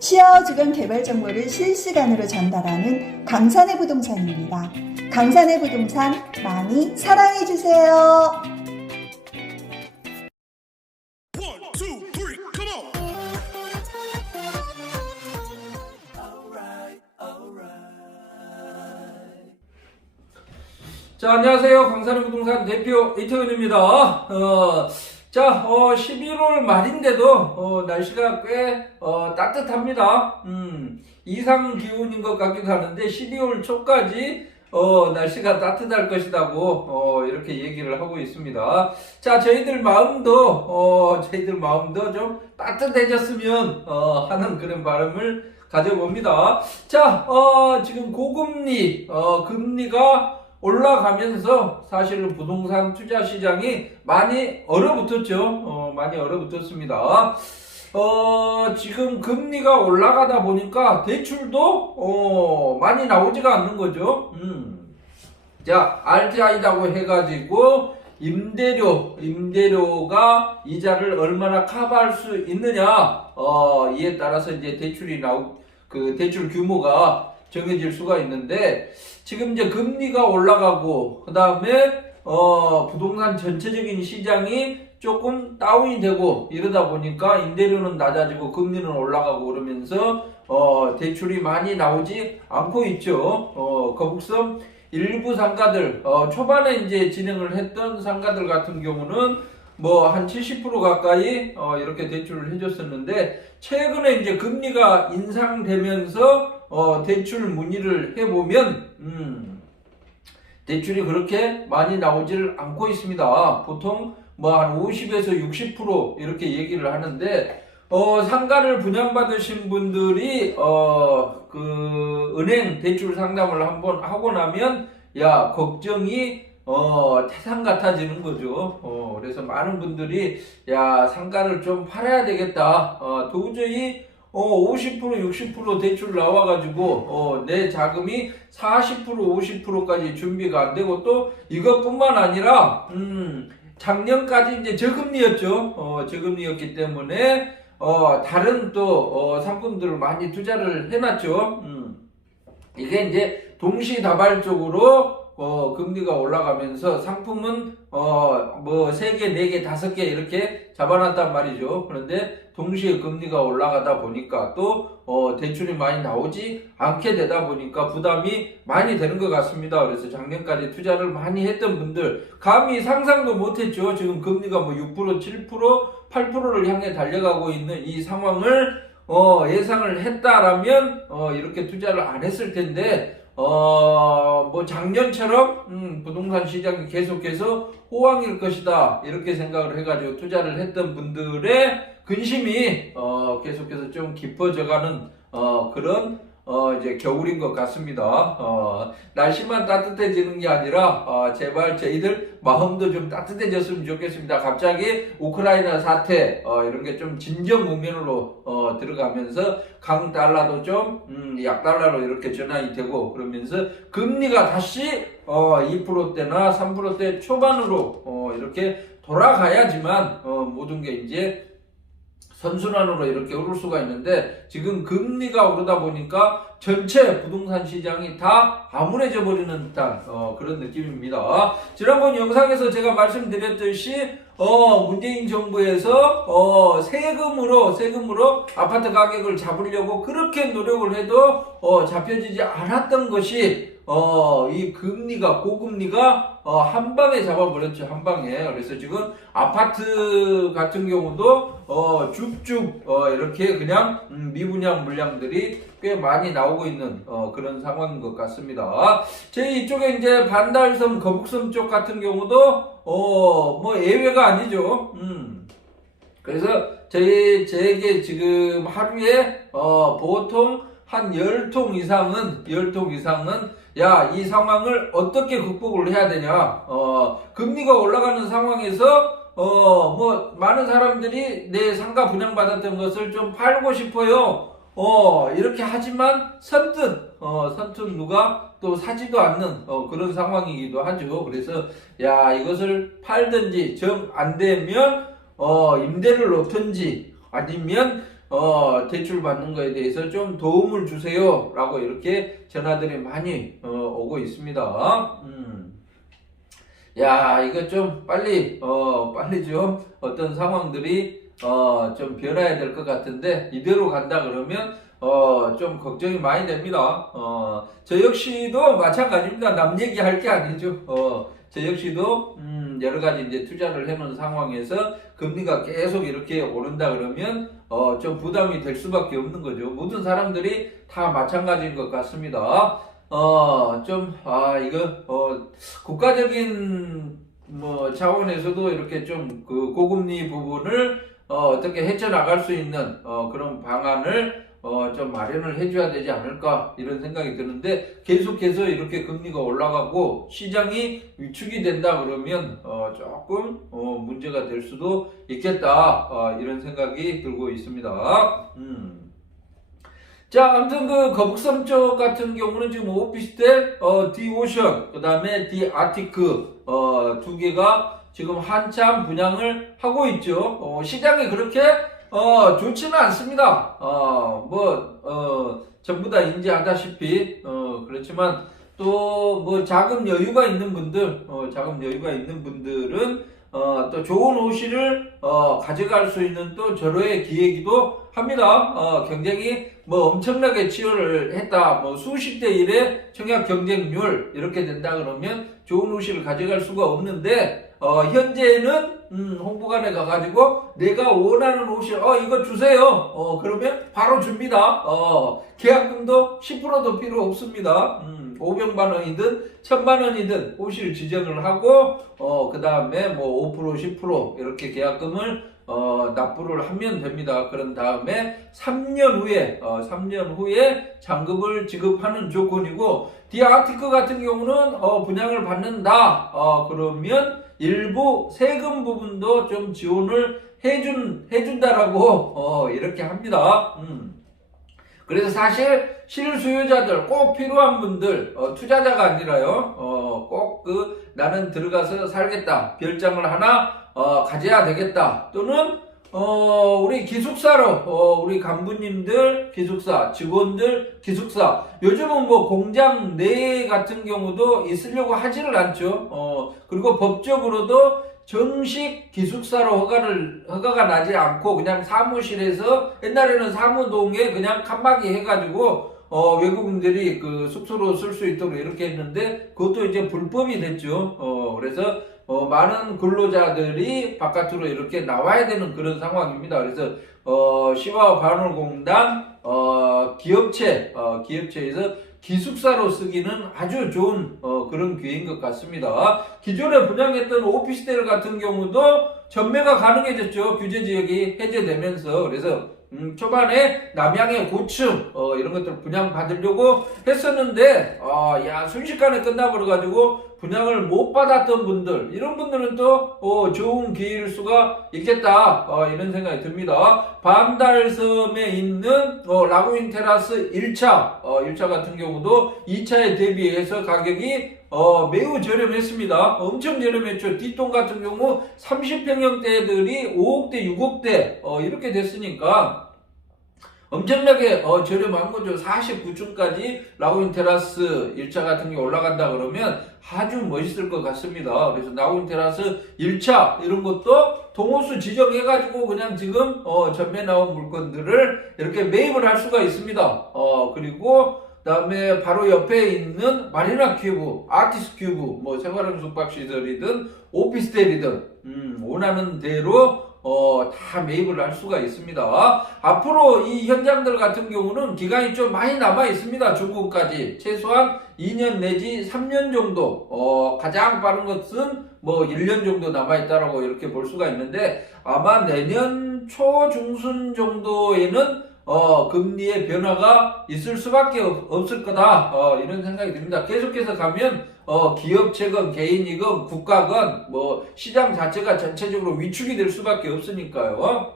쉬어주건 개발 정보를 실시간으로 전달하는 강산의 부동산입니다. 강산의 부동산 많이 사랑해주세요. 자, 안녕하세요. 강산의 부동산 대표 이태훈입니다. 11월 말인데도 날씨가 꽤 따뜻합니다. 이상 기온인 것 같기도 하는데 12월 초까지 날씨가 따뜻할 것이라고 이렇게 얘기를 하고 있습니다. 자, 저희들 마음도 좀 따뜻해졌으면 하는 그런 바람을 가져봅니다. 자, 지금 고금리 금리가 올라가면서 사실은 부동산 투자 시장이 많이 얼어붙었죠. 많이 얼어붙었습니다. 지금 금리가 올라가다 보니까 대출도 많이 나오지가 않는 거죠. 자, RTI라고 해가지고 임대료가 이자를 얼마나 커버할 수 있느냐, 이에 따라서 이제 대출 규모가 정해질 수가 있는데, 지금 이제 금리가 올라가고, 그 다음에, 부동산 전체적인 시장이 조금 다운이 되고, 이러다 보니까 임대료는 낮아지고, 금리는 올라가고 그러면서, 대출이 많이 나오지 않고 있죠. 거북섬 일부 상가들, 초반에 이제 진행을 했던 상가들 같은 경우는 뭐 한 70% 가까이, 이렇게 대출을 해줬었는데, 최근에 이제 금리가 인상되면서, 대출 문의를 해보면, 대출이 그렇게 많이 나오질 않고 있습니다. 보통 뭐 한 50에서 60% 이렇게 얘기를 하는데, 상가를 분양받으신 분들이, 은행 대출 상담을 한번 하고 나면, 야, 걱정이, 태산 같아지는 거죠. 그래서 많은 분들이, 야, 상가를 좀 팔아야 되겠다. 도저히, 50%, 60% 대출 나와가지고, 내 자금이 40%, 50%까지 준비가 안 되고, 또 이것뿐만 아니라, 작년까지 이제 저금리였죠. 저금리였기 때문에, 다른 또, 상품들을 많이 투자를 해놨죠. 이게 이제 동시다발적으로, 금리가 올라가면서 상품은, 뭐, 3개, 4개, 5개 이렇게 잡아놨단 말이죠. 그런데 동시에 금리가 올라가다 보니까 또, 대출이 많이 나오지 않게 되다 보니까 부담이 많이 되는 것 같습니다. 그래서 작년까지 투자를 많이 했던 분들, 감히 상상도 못했죠. 지금 금리가 뭐 6%, 7%, 8%를 향해 달려가고 있는 이 상황을, 예상을 했다라면, 이렇게 투자를 안 했을 텐데, 뭐 작년처럼 부동산 시장이 계속해서 호황일 것이다 이렇게 생각을 해가지고 투자를 했던 분들의 근심이 계속해서 좀 깊어져가는 그런 이제 겨울인 것 같습니다. 날씨만 따뜻해지는 게 아니라 제발 저희들 마음도 좀 따뜻해졌으면 좋겠습니다. 갑자기 우크라이나 사태 이런 게 좀 진정 국면으로 들어가면서 강 달러도 좀 약달러로 이렇게 전환이 되고 그러면서 금리가 다시 2%대나 3%대 초반으로 이렇게 돌아가야지만 모든 게 이제 선순환으로 이렇게 오를 수가 있는데, 지금 금리가 오르다 보니까 전체 부동산 시장이 다 암울해져 버리는 듯한 그런 느낌입니다. 지난번 영상에서 제가 말씀드렸듯이 문재인 정부에서 세금으로 아파트 가격을 잡으려고 그렇게 노력을 해도 잡혀지지 않았던 것이 이 고금리가 한 방에 잡아버렸죠. 한 방에. 그래서 지금 아파트 같은 경우도 쭉쭉 이렇게 그냥 미분양 물량들이 꽤 많이 나오고 있는 그런 상황인 것 같습니다. 저희 이쪽에 이제 반달섬, 거북섬 쪽 같은 경우도 뭐 예외가 아니죠. 그래서 제게 지금 하루에 보통 한 10통 이상은 야, 이 상황을 어떻게 극복을 해야 되냐. 금리가 올라가는 상황에서 뭐 많은 사람들이 내 상가 분양받았던 것을 좀 팔고 싶어요. 이렇게 하지만 선뜻 누가 또 사지도 않는 그런 상황이기도 하죠. 그래서 야, 이것을 팔든지 정 안 되면 임대를 놓든지 아니면 대출 받는 거에 대해서 좀 도움을 주세요라고 이렇게 전화들이 많이 오고 있습니다. 야, 이거 좀 빨리 좀 어떤 상황들이 좀 변해야 될 것 같은데 이대로 간다 그러면 좀 걱정이 많이 됩니다. 저 역시도 마찬가지입니다. 남 얘기할 게 아니죠. 저 역시도 여러 가지 이제 투자를 해놓은 상황에서 금리가 계속 이렇게 오른다 그러면 좀 부담이 될 수밖에 없는 거죠. 모든 사람들이 다 마찬가지인 것 같습니다. 이거 국가적인 뭐 차원에서도 이렇게 좀 그 고금리 부분을 어떻게 헤쳐나갈 수 있는 그런 방안을 좀 마련을 해줘야 되지 않을까 이런 생각이 드는데 계속해서 이렇게 금리가 올라가고 시장이 위축이 된다 그러면 조금 문제가 될 수도 있겠다 이런 생각이 들고 있습니다. 자, 아무튼 그 거북섬 쪽 같은 경우는 지금 오피스텔, 디오션, 그 다음에 디아티크 두 개가 지금 한참 분양을 하고 있죠. 시장이 그렇게 좋지는 않습니다. 전부 다 인지하다시피 그렇지만 또 뭐 자금 여유가 있는 분들은 또 좋은 호실을 가져갈 수 있는 또 절호의 기회이기도 합니다. 경쟁이 뭐 엄청나게 치열을 했다. 뭐 수십 대 1의 청약 경쟁률 이렇게 된다 그러면 좋은 호실을 가져갈 수가 없는데 현재는 홍보관에 가가지고 내가 원하는 호실 이거 주세요. 그러면 바로 줍니다. 계약금도 10%도 필요 없습니다. 500만 원이든 1000만 원이든 호실 지정을 하고 그 다음에 뭐 5% 10% 이렇게 계약금을 납부를 하면 됩니다. 그런 다음에 3년 후에 잔금을 지급하는 조건이고 디아티크 같은 경우는 분양을 받는다. 그러면 일부 세금 부분도 좀 지원을 해준다라고 이렇게 합니다. 그래서 사실 실수요자들 꼭 필요한 분들 투자자가 아니라요. 꼭 나는 들어가서 살겠다. 별장을 하나 가져야 되겠다. 또는 우리 기숙사로 우리 간부님들 기숙사, 직원들 기숙사. 요즘은 뭐 공장 내 같은 경우도 있으려고 하지를 않죠. 그리고 법적으로도 정식 기숙사로 허가가 나지 않고 그냥 사무실에서 옛날에는 사무동에 그냥 칸막이 해가지고 외국인들이 그 숙소로 쓸 수 있도록 이렇게 했는데 그것도 이제 불법이 됐죠. 그래서 많은 근로자들이 바깥으로 이렇게 나와야 되는 그런 상황입니다. 그래서 시와 반월공단 기업체에서 기숙사로 쓰기는 아주 좋은 그런 기회인 것 같습니다. 기존에 분양했던 오피스텔 같은 경우도 전매가 가능해졌죠. 규제 지역이 해제되면서. 그래서 초반에 남양의 고층 이런 것들 분양 받으려고 했었는데 순식간에 끝나버려가지고 분양을 못 받았던 분들 이런 분들은 또 좋은 기회일 수가 있겠다 이런 생각이 듭니다. 반달섬에 있는 라구인 테라스 1차 같은 경우도 2차에 대비해서 가격이 매우 저렴했습니다. 엄청 저렴했죠. 뒷동 같은 경우 30평형대들이 5억대 6억대 이렇게 됐으니까 엄청나게 저렴한 거죠. 49층까지 라구인 테라스 1차 같은 게 올라간다 그러면 아주 멋있을 것 같습니다. 그래서 라구인 테라스 1차 이런 것도 동호수 지정해가지고 그냥 지금 전매 나온 물건들을 이렇게 매입을 할 수가 있습니다. 그리고 그다음에 바로 옆에 있는 마리나 큐브, 아티스 큐브, 뭐 생활형 숙박시설이든 오피스텔이든 원하는 대로 다 매입을 할 수가 있습니다. 앞으로 이 현장들 같은 경우는 기간이 좀 많이 남아 있습니다. 중국까지 최소한 2년 내지 3년 정도 가장 빠른 것은 뭐 1년 정도 남아 있다라고 이렇게 볼 수가 있는데 아마 내년 초 중순 정도에는 금리의 변화가 있을 수밖에 없을 거다 이런 생각이 듭니다. 계속해서 가면 기업체건 개인이건 국가건 뭐 시장 자체가 전체적으로 위축이 될 수밖에 없으니까요.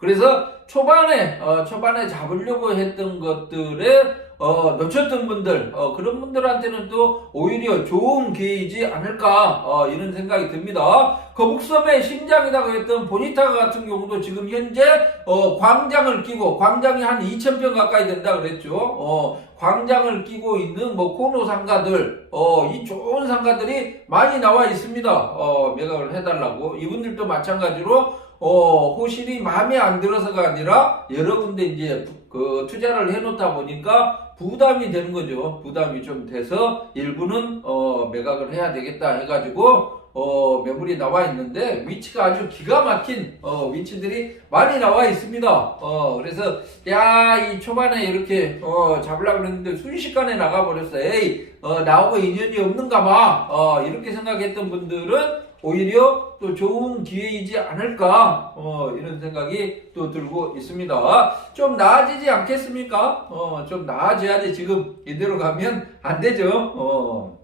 그래서 초반에 잡으려고 했던 것들의 놓쳤던 분들, 그런 분들한테는 또 오히려 좋은 기회이지 않을까, 이런 생각이 듭니다. 거북섬의 심장이라고 했던 보니타 같은 경우도 지금 현재, 광장을 끼고, 광장이 한 2,000평 가까이 된다 그랬죠. 광장을 끼고 있는 뭐 코노 상가들, 이 좋은 상가들이 많이 나와 있습니다. 매각을 해달라고. 이분들도 마찬가지로, 호실이 마음에 안 들어서가 아니라 여러 군데 이제 그 투자를 해놓다 보니까 부담이 되는 거죠. 부담이 좀 돼서 일부는 매각을 해야 되겠다 해가지고 매물이 나와 있는데 위치가 아주 기가 막힌 위치들이 많이 나와 있습니다. 그래서 야, 이 초반에 이렇게 잡으려고 그랬는데 순식간에 나가버렸어. 에이, 나하고 인연이 없는가 봐. 이렇게 생각했던 분들은 오히려 또 좋은 기회이지 않을까, 이런 생각이 또 들고 있습니다. 좀 나아지지 않겠습니까? 좀 나아져야지. 지금 이대로 가면 안 되죠.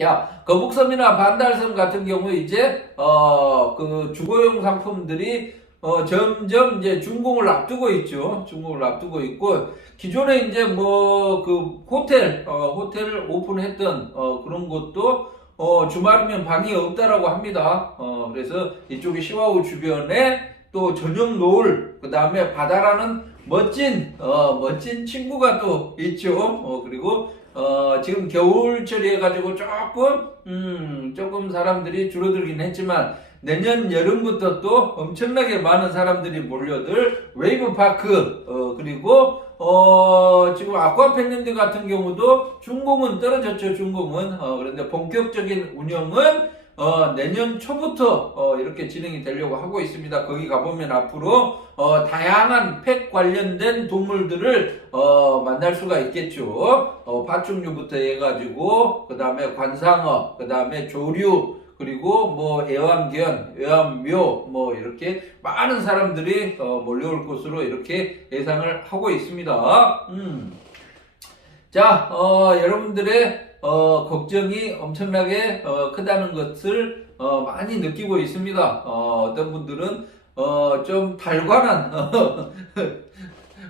야, 거북섬이나 반달섬 같은 경우 이제, 그 주거용 상품들이, 점점 이제 준공을 앞두고 있죠. 준공을 앞두고 있고, 기존에 이제 뭐, 그 호텔을 오픈했던, 그런 것도, 주말이면 방이 없다라고 합니다. 그래서 이쪽에 시와우 주변에 또 저녁 노을, 그 다음에 바다라는 멋진 친구가 또 있죠. 그리고, 지금 겨울철이 해가지고 조금 사람들이 줄어들긴 했지만, 내년 여름부터 또 엄청나게 많은 사람들이 몰려들 웨이브파크, 그리고 지금 아쿠아펜랜드 같은 경우도 준공은 떨어졌죠. 준공은. 그런데 본격적인 운영은 내년 초부터 이렇게 진행이 되려고 하고 있습니다. 거기 가보면 앞으로 다양한 펫 관련된 동물들을 만날 수가 있겠죠. 파충류부터 해가지고 그 다음에 관상어, 그 다음에 조류, 그리고 뭐 애완견, 애완묘, 뭐 이렇게 많은 사람들이 몰려올 것으로 이렇게 예상을 하고 있습니다. 자, 여러분들의 걱정이 엄청나게 크다는 것을 많이 느끼고 있습니다. 어떤 분들은 좀 달관한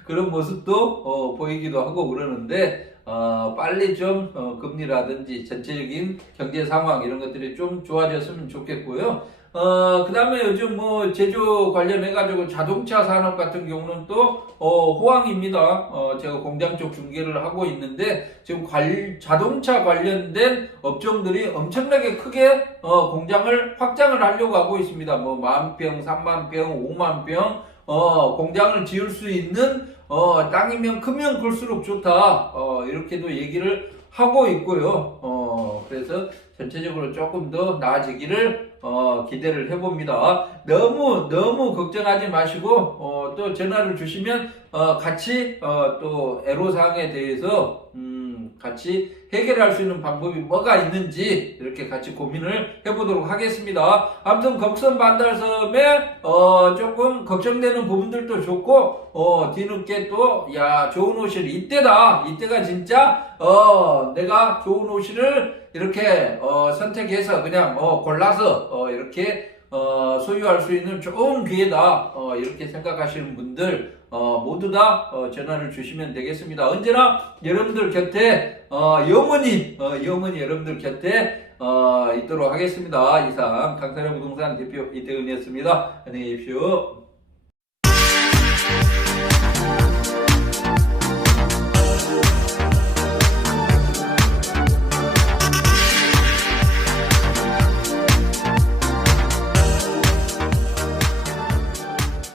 그런 모습도 보이기도 하고 그러는데, 빨리 좀 금리라든지 전체적인 경제 상황 이런 것들이 좀 좋아졌으면 좋겠고요. 그 다음에 요즘 뭐 제조 관련해가지고 자동차 산업 같은 경우는 또 호황입니다. 제가 공장 쪽 중개를 하고 있는데 지금 자동차 관련된 업종들이 엄청나게 크게 공장을 확장을 하려고 하고 있습니다. 뭐 10,000평, 30,000평, 50,000평 공장을 지을 수 있는 땅이면 크면 클수록 좋다. 이렇게도 얘기를 하고 있고요. 그래서 전체적으로 조금 더 나아지기를 기대를 해봅니다. 너무 걱정하지 마시고 또 전화를 주시면 같이 또 애로사항에 대해서 같이 해결할 수 있는 방법이 뭐가 있는지 이렇게 같이 고민을 해보도록 하겠습니다. 아무튼 거북섬 반달섬에 조금 걱정되는 부분들도 좋고 뒤늦게 또 야, 좋은 호실 이때다. 이때가 진짜 내가 좋은 호실을 이렇게 선택해서 그냥 골라서 이렇게 소유할 수 있는 좋은 기회다. 이렇게 생각하시는 분들 모두 다 전화를 주시면 되겠습니다. 언제나 여러분들 곁에 영원히 여러분들 곁에 있도록 하겠습니다. 이상 강산의 부동산 대표 이태은이었습니다. 안녕히 계십시오.